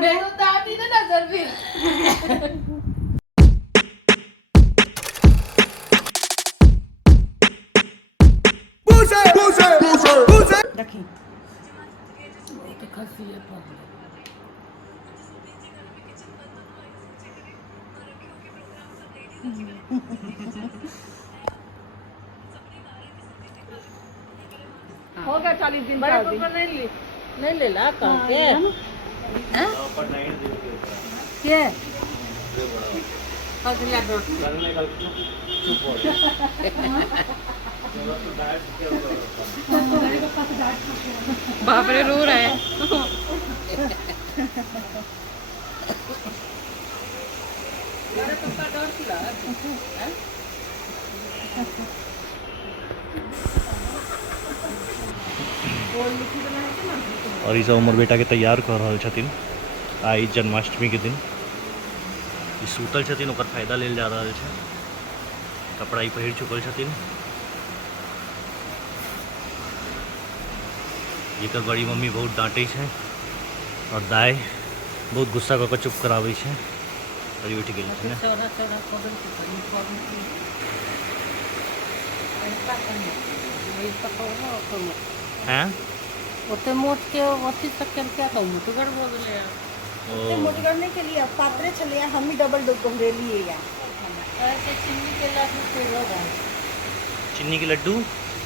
ਮੈਨੂੰ ਤਾਂ ਨਹੀਂ ਨਾ ਨਜ਼ਰ ਫਿਰ रखी ਤੇ ਖਸੀ ਹੈ ਪਾ हो गया 40 दिन बड़े का पापा नहीं ले ला कहाँ के हैं क्या अगला बाप रे रो रहा है और इस उमर बेटा के तैयार कर रहल छथिन आई जन्माष्टमी के दिन ई सूतल छथिन ओकर फायदा लेल जा रहल छै कपड़ा ही पहिर चुकल छथिन जेकर बड़ी मम्मी बहुत डांटे छै और दाई बहुत गुस्सा कऽ के चुप कराबै छै और ई उठ गेल छै ने चौड़ा चौड़ा कॉर्न के पानी कॉर्न की वही पकाओ तो हैं ओते मोट के ओती तक कर क्या कहूँ तो गड़ बोल ले ते मोटी करने के लिए पात्रे चले हम ही डबल डोरे लिए या ऐसे चिन्नी के लड्डू टेढ़ो भाला चिन्नी के लड्डू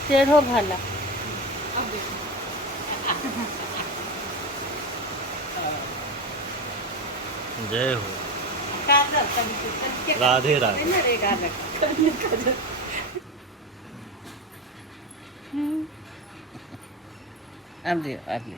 टेढ़ो भाला जय हो काजल कभी राधे राधे ना रे गाजर अब दे अब ले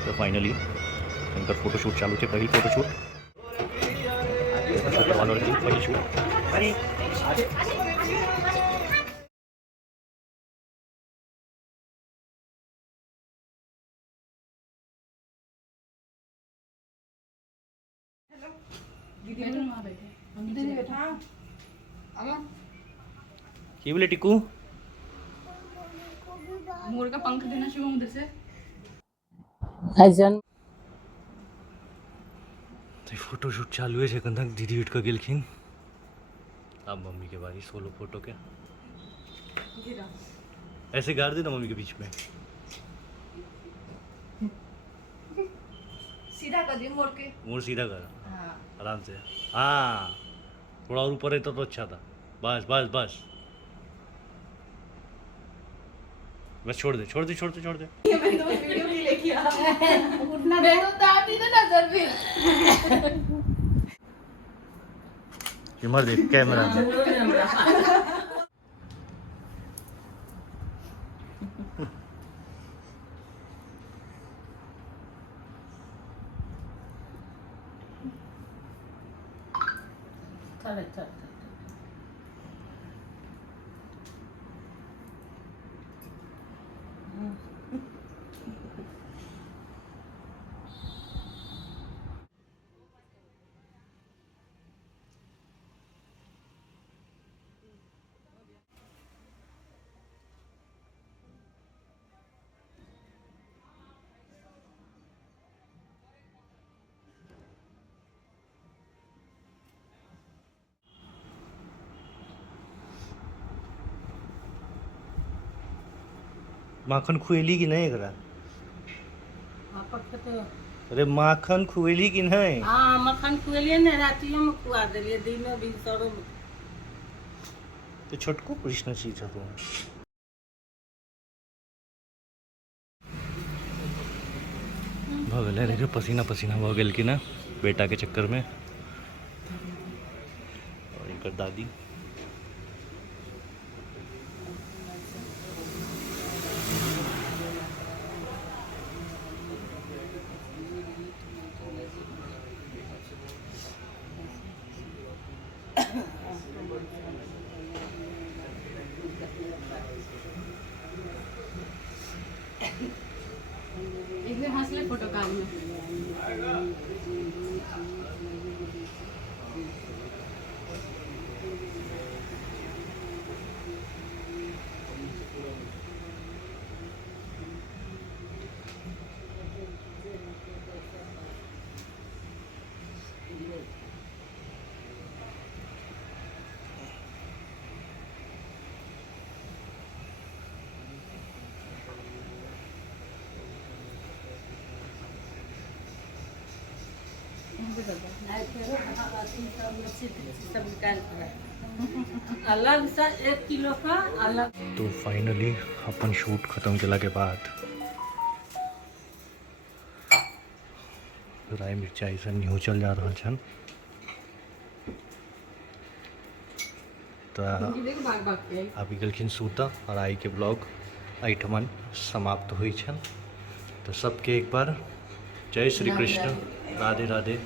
तो फाइनली इनका फोटोशूट चालू थे पहली फोटोशूट करवाने वाले थे पहली शूट दीदी बैठा की बोले टिकू मोर का पंख देना शुरू उधर से अजन तो फोटोशूट चालू है कन तक दीदी उठ कर गेलखिन अब मम्मी के बारी सोलो फोटो के ऐसे गाड़ दे ना मम्मी के बीच में सीधा कर दी मोर के मुंह सीधा कर हाँ आराम से हाँ थोड़ा और ऊपर रहता तो अच्छा था बस बस बस बस छोड़ दे छोड़ दे छोड़ दे छोड़ दे मैंने तो वीडियो भी लेके आ उठना ਮੈਨੂੰ ਤਾਂ ਨਹੀਂ ਨਾ ਨਜ਼ਰ ਫਿਰ इमर देख कैमरा में चल चल माखन खुएली कि नहीं एकरा आपक तो अरे माखन खुएली कि नहीं हाँ मक्खन खुएलिए ने रातियों में खुआ दिलिए दिनों भी सरो में तो छोटको कृष्ण चीज है तुम भगल है पसीना पसीना हो गल कि ना बेटा के चक्कर में और इनकर दादी हंसले फोटो काल में अलग सा 1 किलो का अलग। तो फाइनली अपन शूट खत्म केला के बाद राय मिर्चा ऐसा न्यू चल जा रहा छन। तो अभी गलखिन सूता और आई के ब्लॉग ऐठमन समाप्त हुई छन। तो सबके एक बार जय श्री कृष्ण, राधे राधे।